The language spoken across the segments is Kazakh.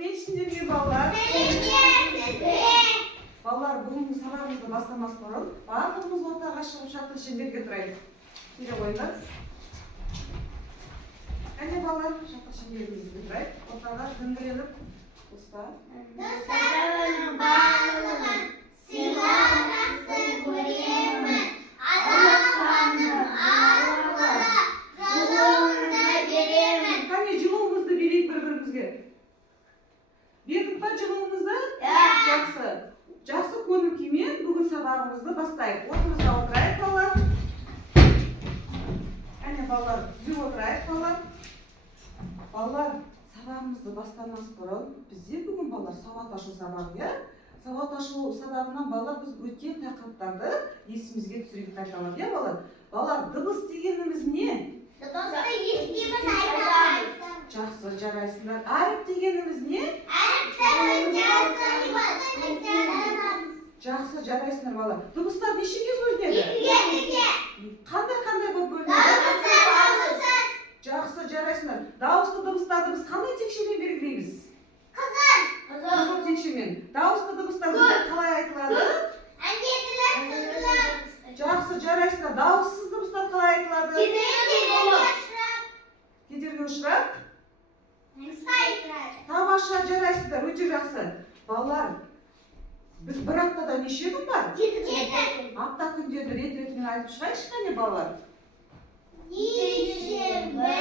Сәлеметсіздер ме балалар? Балалар, бүгінгі сабағымызды бастамас бұрын барлығымыз ортаға шығып шаттық шеңберге тұрайық. Келе қойыңдар. Қане балалар, шаттық шеңберімізге тұрайық. Ортаға дөңгеленіп, достарының барлығын сыйлағансын көремін. Алақаным арқылы жылуымды беремін. Қане жылуымызды берейік бір-бірімізге. Бердік па жылуымызды? Жақсы. Жақсы көңіл күймен бүгін сабағымызды бастайық. Орнымызға отырайық балалар. Әне балалар, түзеп отырайық балалар. Балалар, сабағымызды бастамас бұрын бізде бүгін балалар сауат ашу сабағы, иә? Сауат ашу сабағынан балалар біз өткен тақырыптарды есімізге түсіріп қайталап, иә балалар? Балалар, дыбыс дегеніміз не? Дыбысты естиміз айтамыз. Жақсы, жарайсыңдар. Әріп дегеніміз не? Жақсы, жарайсыңдар балалар. Дыбыстар нешеге бөлінеді? Екіге. Қандай болып бөлінеді? Дауысты. Жақсы, жарайсыңдар. Дауысты дыбыстарды біз қандай текшемен белгілейміз? Қызыл. Қызыл текшемен. Дауысты дыбыстар қалай айтылады? Әндетілер, сызылар. Жақсы, жарайсыңдар. Дауыссыз дыбыстар қалай айтылады? Кедергі ұшырап? Тамаша, жарайсыздар, өте жақсы. Балалар, біз бір аптада неше күн бар? 7. Апта күндерді рет-ретімен айтып шығайықшы, қане балалар? Дүйсенбі,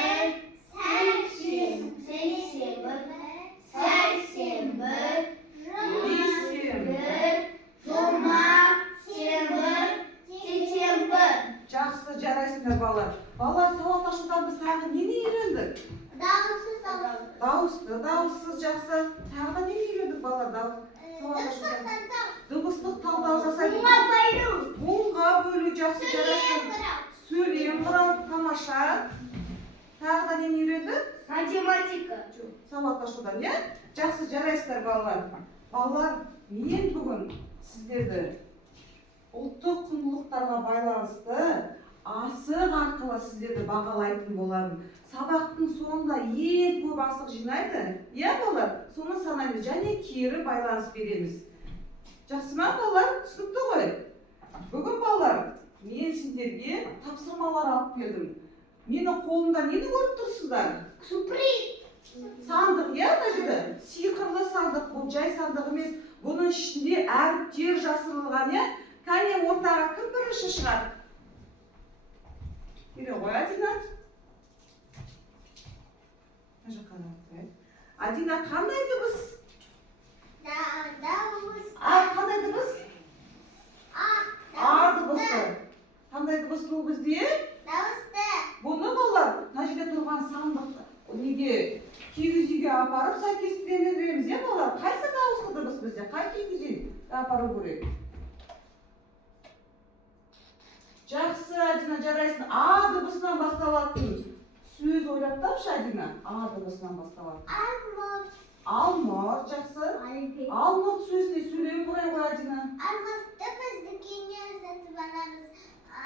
сәрсенбі, бейсенбі, жұма, сенбі, жексенбі. Жақсы, жарайсыңдар балалар. Балалар, сауат ашудан біз тағы нені үйрендік? Дауыссыз. Дауысты, дауыссыз, жақсы. Тағы да нені үйрендік балалар? Дыбыстық талдау жасайды. Буынға бөлу, жақсы, жарайсыңдар. Сөйлем құрау, тамаша. Тағы да нені үйрендік? Математика. Сауат ашудан, иә? Жақсы, жарайсыздар балалар. Балалар, мен бүгін сіздерді ұлттық құндылықтарға байланысты асық арқылы сіздерді бағалайтын боламын. Сабақтың соңында ең көп асық жинайды, иә балалар? Соны санаймыз және кері байланыс береміз. Жақсы ма балалар? Түсінікті ғой? Бүгін балалар, мен сіздерге тапсырмалар алып келдім. Менің қолымда нені көріп тұрсыздар? Сюрприз. Сандық, иә, мына жерде? Сиқырлы сандық, бұл жай сандық емес. Бұның ішінде әріптер жасырылған, иә? Кәне ортаға кім бірінші шығады? Келе ғой, Адина. Адина, қандай дыбыс? Дауыс. Қандай дыбыс? А дыбысы. Қандай дыбыс бұл бізде? Дауысты. Бұны балалар, мына жерде тұрған сандық неге кигіз үйге апарып сәйкестендіреміз, иә балалар? Қайсы дауысты дыбыс бізде? Қай кигіз үйге апару керек? Жақсы, Адина, жарайсың. А дыбысынан басталатын сөз ойлап тапшы, Адина. А дыбысынан басталатын. Алмұрт, жақсы. Алмұрт сөзіне сөйлем құрай ғой, Адина. Алмұртты біз дүкеннен сатып аламыз.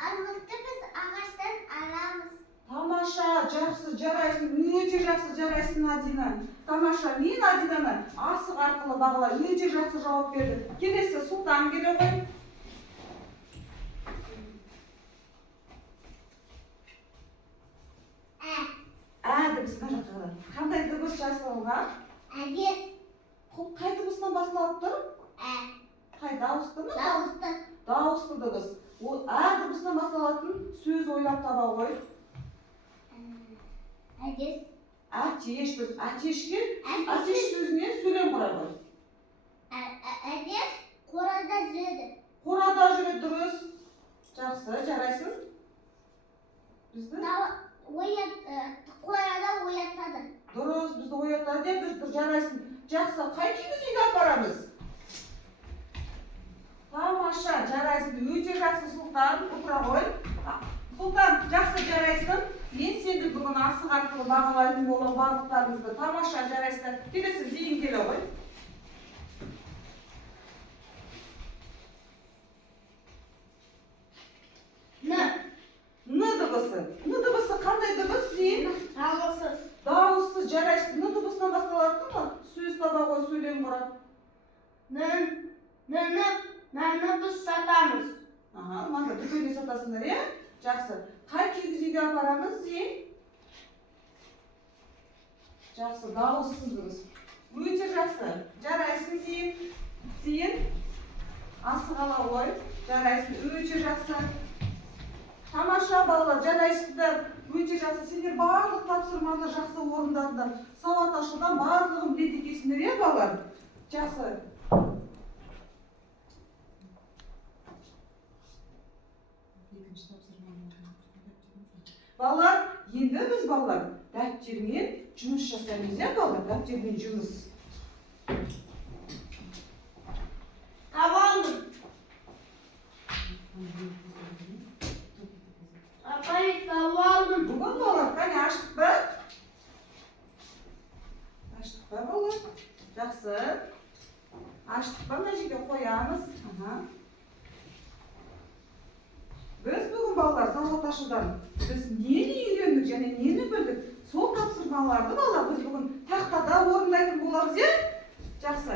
Алмұртты біз ағаштан аламыз. Тамаша, жақсы, жарайсың. Өте жақсы жарайсың, Адина. Тамаша, мен Адинаны асық арқылы бағалай өте жақсы жауап берді. Келесі Сұлтан келе ғой. Дыбысына жаққадан. Қандай дыбыс жасалған? Әдес. Қай дыбысынан басталып тұр? Қай, дауысты ма? Дауысты. Дауысты дыбыс. Ол дыбысынан басталатын сөз ойлап таба ғой. Әдес. Әтеш сөзіне сөйлем құрай ғой. Әдес қорада жүреді. Қорада жүреді, дұрыс. Жақсы, жарайсың. Бізді? Қорада оятады. Дұрыс, бізді оятады деп жарайсың. Жақсы, қай кигіз үйге апарамыз? Тамаша, жарайсың. Өте жақсы, Сұлтан. Отыра ғой. Сұлтан, жақсы жарайсың. Мен сенді бүгін асық арқылы бағалайтын болам барлықтарыңызды. Тамаша, жарайсың. Келесі зейін келе ғой. дыбысы қандай дыбыс дейін? Дауыссыз. Дауыссыз жарайсыз. Н дыбысынан басталатын ба? Сөз таба қой сөйлем құрап. Наны біз сатамыз. Манда дүкенде сатасыңдар, иә? Жақсы. Қай кигіз үйге апарамыз, Зейін? Жақсы, дауыссыз. Өте жақсы. Жарайсың, Зейін. Зейін. Асығала ғой. Жарайсың, өте жақсы. Тамаша балалар, жарайсыздар. Өте жақсы. Сендер барлық тапсырманы жақсы орындадыңдар. Сауат ашудан барлығын біледі екенсіңдер, иә, балалар? Жақсы. Балалар, енді біз балалар дәптермен жұмыс жасаймыз, иә, балалар? Дәптермен жұмыс. Tavaldım. Апай, tavaldım. Бүгін балалар, қане аштық па? Аштық па, балалар? Жақсы. Аштық па, мына жерге қоямыз. Біз бүгін балалар сауат ашудан біз нені үйрендік және нені білдік? Сол тапсырмаларды балалар біз бүгін тақтада орындайтын боламыз, иә? Жақсы.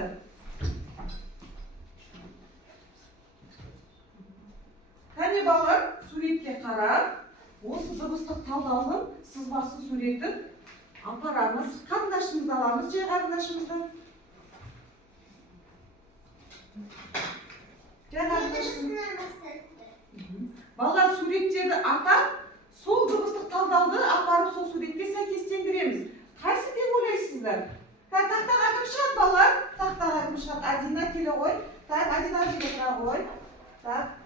Қане балалар, суретке қарап, осы дыбыстық талдаудың сызбасын суретіп апарамыз. Қарындашымызды аламыз, же қарындашымызды. Балалар суреттерді атап, сол дыбыстық талдауды апарып сол суретке сәйкестендіреміз. Қайсы деп ойлайсыздар? Тақтаға кім шығады, балалар? Тақтаға кім шығады? Адина келе ғой. Адина жерге тұра ғой.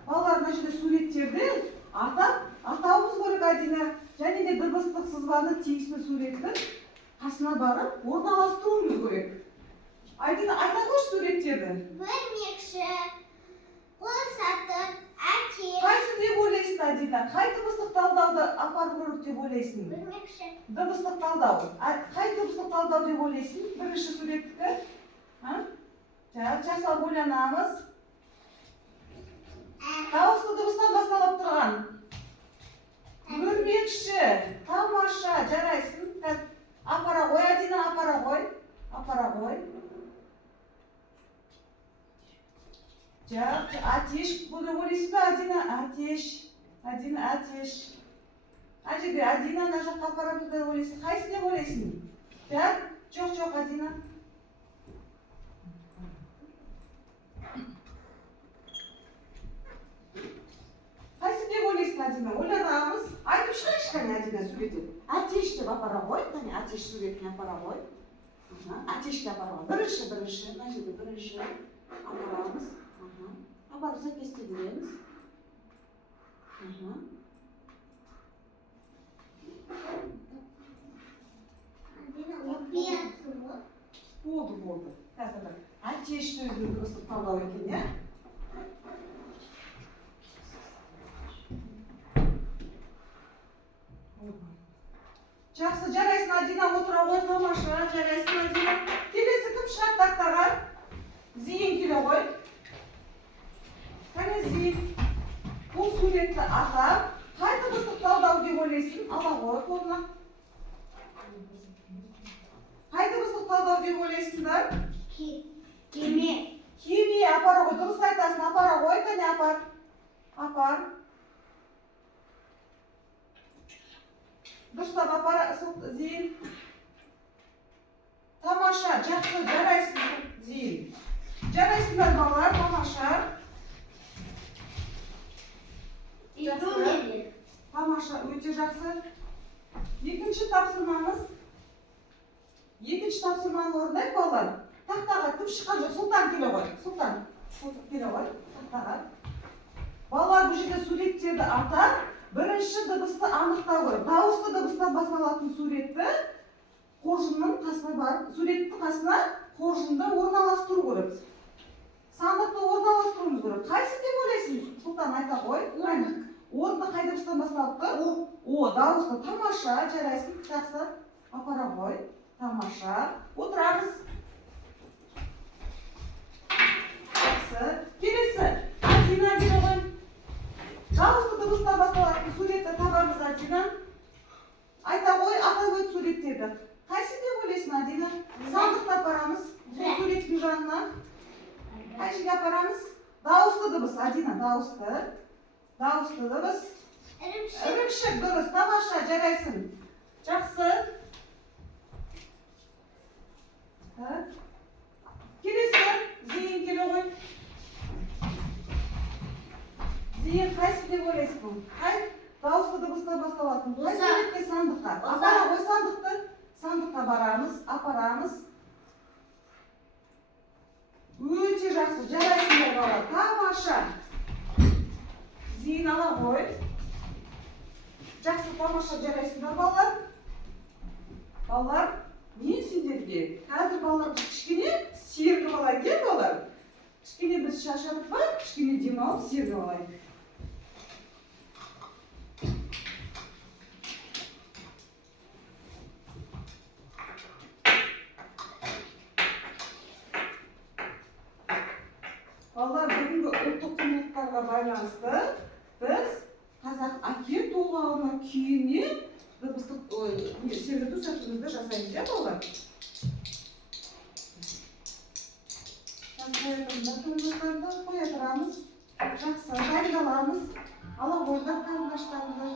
Балалар мына жерде суреттерді атауымыз керек, Адина. Және де дыбыстық сызбаны тиісті суреттің қасына барып орналастыруымыз керек. Адина, айта қойшы суреттерді. Бірмекші, қол сатып, әке. Қайсы деп ойлайсың, Адина? Қай дыбыстық талдауды апарып көріп деп ойлайсың? Бірмекші. Дыбыстық талдау. Қай дыбыстық талдау деп ойлайсың? Бірінші суреттікі. Жасап ойланамыз. Дауысты дыбыстан басталып тұрған. Көрмекші. Тамаша. Жарайсың. Апара ғой, Адина, апара ғой. Апара ғой. Атеш деп ойлайсың ба, Адина? Атеш. Адина, атеш. Әжеде, Адина ана жаққа апарамыз деп ойлайсың. Қайсы деп ойлайсың? Жоқ, Адина. Қайсы деп ойлайсың, Адина? Ойланамыз. Айтып шығайшы, қане, Адина суретіп. Атеш деп апара ғой. Қане, атеш суретіне апара ғой. Атешке апара ғой. Бірінші. Мына жерде бірінші апарамыз. Апарып сәйкестендіреміз. Болды. Қазір әтеш сөзінің дұрыстық талдау екен, иә? Жақсы, жарайсың, Адина, отыра ғой, тамаша, жарайсың, Адина. Келесі кім шығады тақтаға? Зейін келе ғой. Қане Зейін, бұл суретті атап, қай дыбыстық талдау деп ойлайсың? Ала ғой қолына. Қай дыбыстық талдау деп ойлайсыңдар? Кеме. Кеме, апара ғой, дұрыс айтасың, апара ғой, қане апар. Апар. Дұрыстап апара, Зейін. Тамаша, жақсы, жарайсың, Зейін. Жарайсыңдар балалар, тамаша. Жақсы. Тамаша, өте жақсы. Екінші тапсырманы орындайық, балалар. Тақтаға кім шыққан жоқ? Сұлтан келе ғой. Сұлтан келе ғой, тақтаға. Балалар бұл жерде суреттерді атап, бірінші дыбысты анықтау керек. Дауысты дыбыстан басталатын суретті қоржынның қасына барып, суреттің қасына қоржынды орналастыру керек. Сандықты орналастыруымыз керек. Қайсы деп ойлайсың? Сұлтан айта ғой. Орынды қай дыбыстан басталыпты? Дауысты. Тамаша, жарайсың. Жақсы. Апара ғой. Тамаша. Отырамыз. Жақсы. Келесі. Адина келе ғой. Дауысты дыбыстан басталатын суретті табамыз, Адина. Айта ғой, атап өт суреттерді. Қайсы деп ойлайсың, Адина? Сандықты апарамыз. yanına. Ayşe'ye aparamız. Dağıstı dыбыс, Adina dağıstı. Dağıstı dыбыс. Ірімшік дұрыс, тамаша, жарайсың. Жақсы. Келесі, зейін келе ғой. Зейін қайсы деп ойлайсың? Қай дауысты дыбыстан басталатын? Қай суретке сандыққа? Апара ғой сандықты. Сандыққа барамыз, апарамыз. Өте жақсы, жарайсыңдар бала. Тамаша. Зейін ала ғой. Жақсы, тамаша жарайсыңдар балалар. Балалар, мен сендерге қазір балалар кішкене сергіп алайық, е балалар. Кішкене біз шаршадық па? Кішкене демалып сергіп алайық. Балалар, бүгінгі ұлттық құндылықтарға байланысты біз қазақ әке толғауына күйіне дыбыстық сергіту сәтімізді жасаймыз, ja балалар? Қоя тұрамыз, жақсы дайындаламыз, ала қойдар қарындаштарымызды.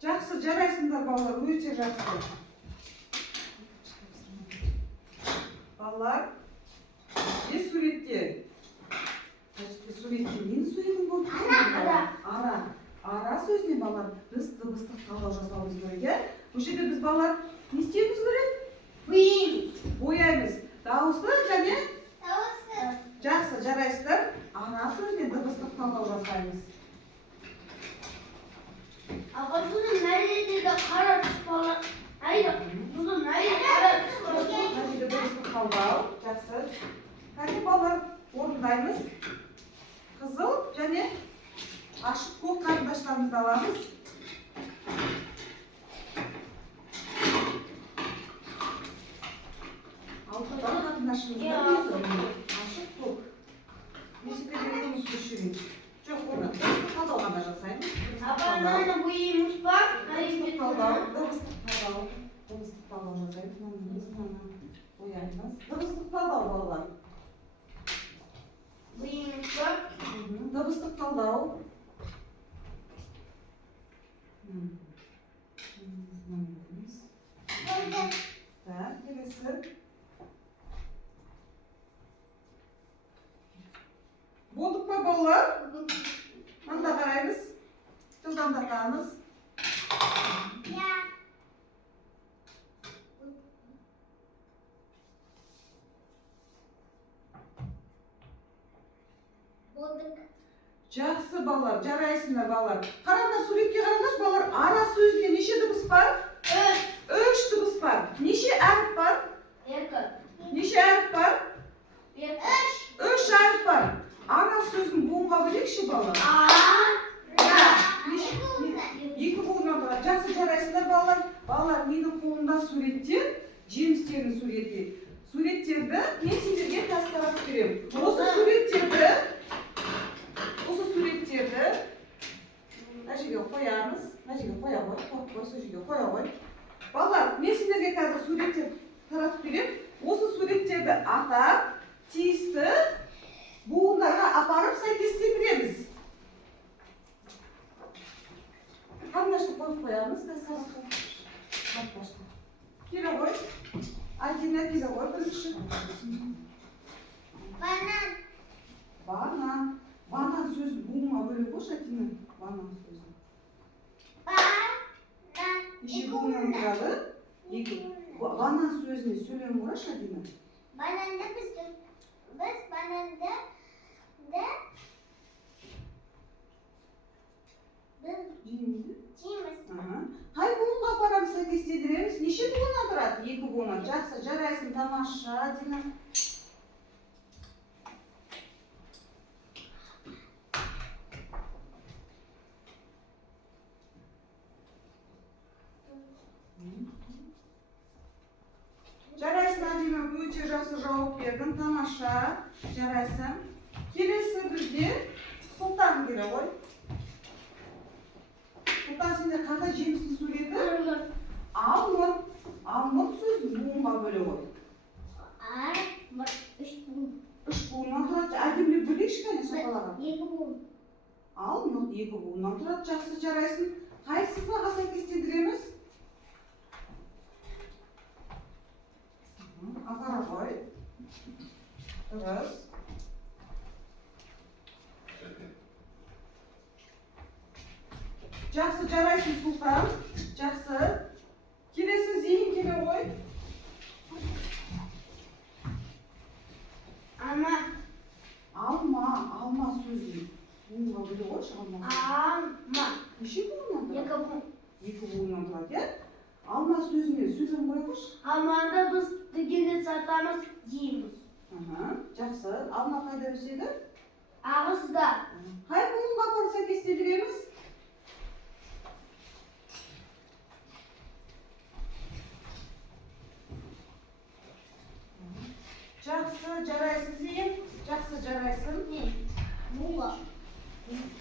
Жақсы, жарайсыңдар балалар, өте жақсы. Балалар, суретте. Суретте нені суретің болып тұрсың? Ара сөзіне балалар, біз дыбыстық талдау жасауымыз керек. Бұл жерде біз балалар не істеуіміз керек? Бояймыз. Дауысты және? Дауысты. Жақсы, жарайсыздар. Ара сөзіне дыбыстық талдау жасаймыз. Бұның нәредегі қара түс бала. Бұның нәредегі қара түс бала. Нәреді дұрыстық талдау. Жақсы. Қазір балалар орындаймыз. Қызыл және ашық көк қарындаштарымызды аламыз. Алтыдан қарындашымызды ашық көк. Несіпелеріміз көшірейміз. Жоқ, оны дыбыстық талдау ғана жасаймыз. Апананы бұйымыз бар. Дыбыстық талдау жасаймыз. Бояймыз. Дыбыстық талдау балалар. Бұйымыз бар. Дыбыстық талдау. Так, келесі. Болдық па балалар? Мында қараймыз. Жылдамдатамыз. Жақсы балалар, жарайсыңдар балалар. Қараңдар суретке қараңдаршы балалар. Ара сөзінде неше дыбыс бар? 3 дыбыс бар. Неше әріп бар? 2. Неше әріп бар? 3. 3 әріп бар. Ара сөзін буынға бөлейікші балалар. Екі буыннан тұрады. Жақсы жарайсыңдар балалар. Балалар, менің қолымда суреттер, жемістердің суреттерді мен сендерге тастап беремін. Осы суреттерді мына жерге қоямыз. Мына жерге қоя қой. Осы жерге қоя қой. Балалар, мен сендерге қазір суреттер таратып беремін. Осы суреттерді атап, тиісті буындарға апарып сәйкестендіреміз. Қарындашты қойып қоямыз. Келе қой. Адина келе қой. Бірінші. Банан. Банан сөзін буынға бөліп қойшы, Адина. Банан сөзін. Неше буыннан тұрады? Банан сөзіне сөйлем қойшы, Адина. Бананды biz bananды жейміз. Қай буынға апарамыз сәйкестендіреміз? Неше буыннан тұрады? 2 буыннан. Жақсы, жарайсың, тамаша, Адина. Жарайсың, Адина, өте жақсы жауап бердің, тамаша. Жарайсың. Келесі бізде Сұлтан келе ғой. Сұлтан, сендер қандай жемістің суреті? Алмұрт. Алмұрт сөзін буынға бөле ғой. 3 буыннан тұрады. Әдемілеп бөлейікші кәне соқалаға. 2 буын. Алмұрт 2 буыннан тұрады. Жақсы, жарайсың. Қай сызбаға сәйкестендіреміз? Апара қой. Дұрыс. Жақсы, жарайсың, Сұлтан. Жақсы. Келесі Зейін келе ғой. Алма сөзін буынға бөле қойшы, алма. Неше буыннан тұрады? 2 буыннан тұрады, е? Алма сөзіне сөйлем қоя қойшы. Алманы біз дүкенде сатамыз, жейміз. Жақсы. Алма қайда өседі? Ағысда. Қай буынға апарып сәйкестендіреміз? Жақсы, жарайсың, Зейін. Жақсы, жарайсың. Мұла.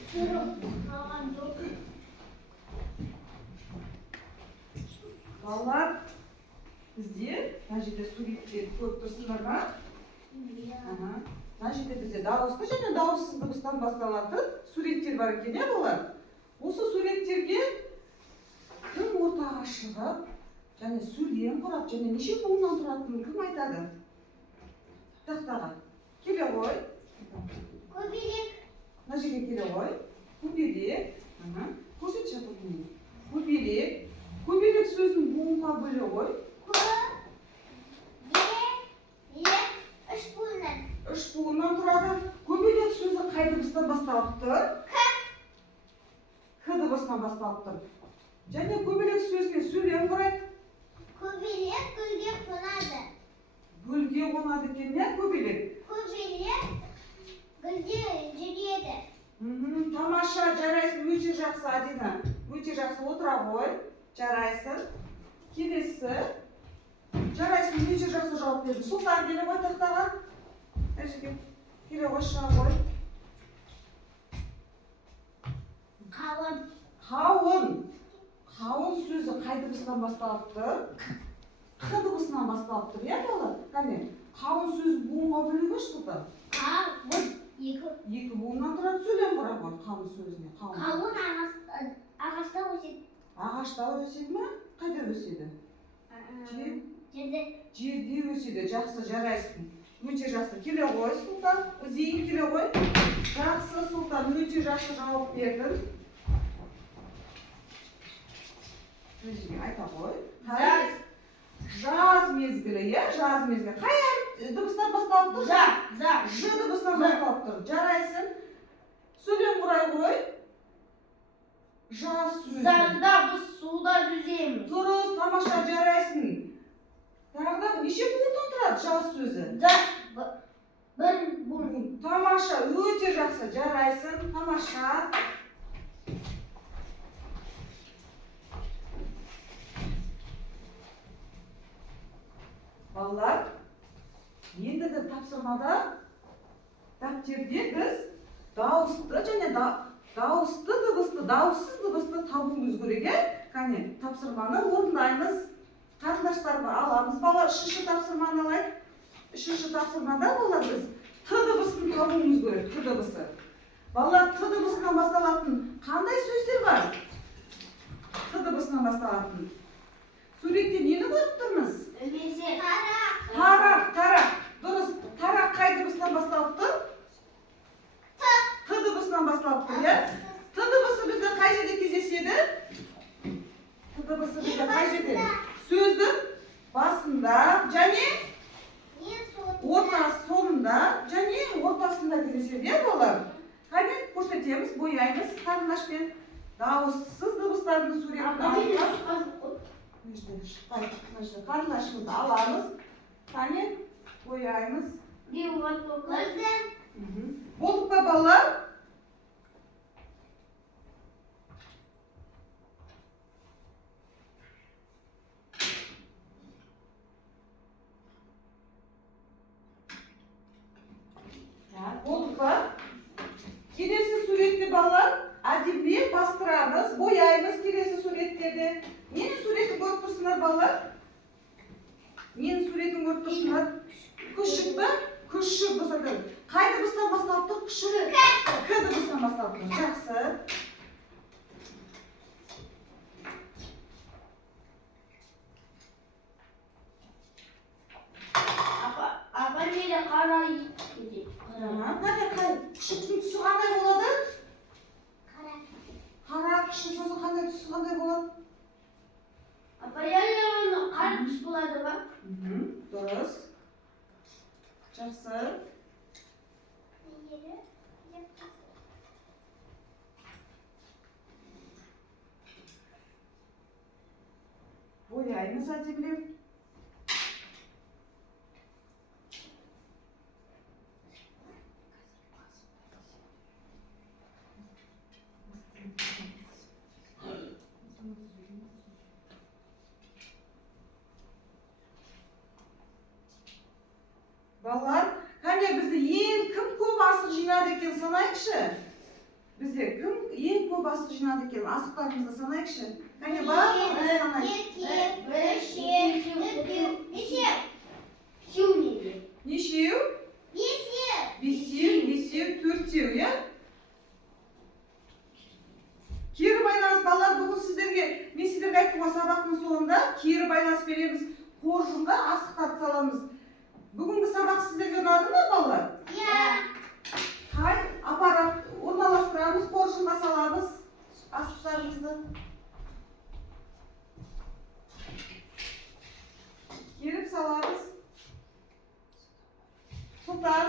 Сұрып қалған жоқ. Балалар, бізде мына жерде суреттер көп тұрсыңдар ма? Мына жерде бізде дауысты және дауыссыз дыбыстан басталатын суреттер бар екен, е балалар? Осы суреттерге кім ортаға шығып, және сөйлем құрап, және неше буыннан тұратынын кім айтады? Тақтаға. Келе ғой. Көбелек. Мына жерге келе ғой. Көбелек. Көрсет жатыр. Көбелек. Көбелек сөзін буынға бөле ғой. Көбелек 3 буыннан. 3 буыннан тұрады. Көбелек сөзі қай дыбыстан басталып тұр? К дыбысынан басталып тұр. Және көбелек сөзіне сөйлем құрайды. Көбелек гүлге қонады. Гүлге қонады екен, не көбелек? Көбелек гүлге жүреді. Тамаша, жарайсың, өте жақсы, Адина. Өте жақсы, отыра ғой. Жарайсың. Келесі. Жарайсың, өте жақсы жауап берді. Сұлтан келе ғой тақтаға. Келе ғой, шыға ғой. Қауын. Қауын сөзі қай дыбыстан басталып тұр? Қ дыбысынан басталып тұр, е бала? Қане, қауын сөзі буынға бөле қойшы, Сұлтан. Қауын. 2 буыннан тұрады, сөйлем құра ғой қауын сөзіне. Қауын ағашта өседі. Ағашта өседі ме? Қайда өседі? Жерде. Жерде өседі. Жақсы, жарайсың. Өте жақсы. Келе ғой, Сұлтан. Зейін келе ғой. Жақсы, Сұлтан. Өте жақсы жауап бердің. Айта ғой. Жаз мезгілі, е? Жаз мезгілі. Қай дыбыстан басталып тұр? Ж дыбыстан басталып тұр. Жарайсың. Söylem buraya koy. Jaz sözdü. Zarda biz suda yüzeyimiz. Duruz, tamaşa jaraysın. Dağda neşe bulutun turadi jaz sözü? Bir bu. Tamaşa öte жақсы jaraysın. Tamaşa. Балалар, енді де тапсырмада дәптерде біз дауысты және дауысты дыбысты, дауыссыз дыбысты табуымыз керек, кәне тапсырманы орындаймыз. Қарындаштарымы аламыз. Балалар, үшінші тапсырманы алайық. Үшінші тапсырмада балалар біз Т дыбысын табуымыз керек, Т дыбысы. Балалар, Т дыбысынан басталатын қандай сөздер бар? Т дыбысынан басталатын. Суретте нені көріп тұрмыз? Öyleyse. Тарақ. Дұрыс. Тарақ қай дыбысынан басталып тұр? Т дыбысынан басталып тұр, иә? Т дыбысы бізде қай жерде кездеседі? Т дыбысы бізде қай жерде? Сөздің басында және соңында және ортасында кездеседі, иә, балалар? Қаймен көрсетеміз, бояймыз қарындашпен дауыссыз дыбыстардың суретін қарындашымызды аламыз, қане бояймыз. Болдық па, балалар? Болдық па? Келесі суретте балалар әдемілеп бастырамыз, бояймыз келесі суреттерде. Ненің суретін көріп тұрсыңдар, балалар? Ненің суретін көріп тұрсыңдар? Күшік па? Күшік дұрыс. Қай дыбыстан басталып тұр? Күшік. К дыбыстан басталып тұр. Жақсы. Apa neyle karayı? Күшіктің түсі қандай болады? Қара, күшік сөзі қандай түсі қандай болады? Apa yalanı kar düş buladı bak. Дұрыс. Жақсы. Бояймыз әдемілеп. Балалар, қане бізде ең кім көп асық жинады екен санайықшы? Бізде кім ең көп асық жинады екен? Асықтарымызды санайықшы. Қане барлығымыз санайық. Нешеу? Бесеу, төртеу, иә? Кері байланыс, балалар, бүгін сіздерге, мен сіздерге айттым ғой, сабақтың соңында кері байланыс береміз, қоржынға асықтарды саламыз. Бүгінгі сабақ сіздерге ұнады ма, балалар? Иә. Қай аппарат орналастырамыз, қоржынға саламыз асықтарымызды. Керіп саламыз. Сұлтан,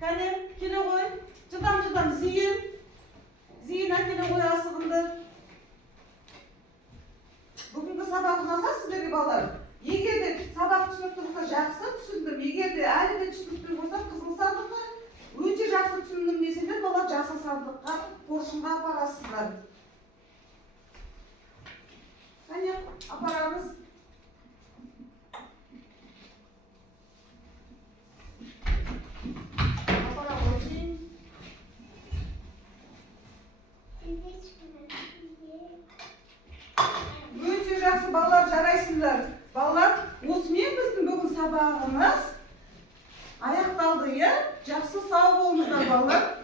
кәне, келе қой. Жылдам, зейін әкеле қой асығынды. Бүгінгі сабақ ұнаса сіздерге, балалар? Егер де сабақ түсінікті болса, жақсы түсіндім. Егер де әлі де түсінікті болса, қызыл сандыққа өте жақсы түсіндім десеңдер, балалар жасыл сандыққа қоржынға апарасыздар. Қане, апарамыз. Апара қойсын. Өте жақсы балалар, жарайсыңдар. Балалар, осымен біздің бүгін сабағымыз аяқталды, иә? Жақсы сау болыңыздар, балалар.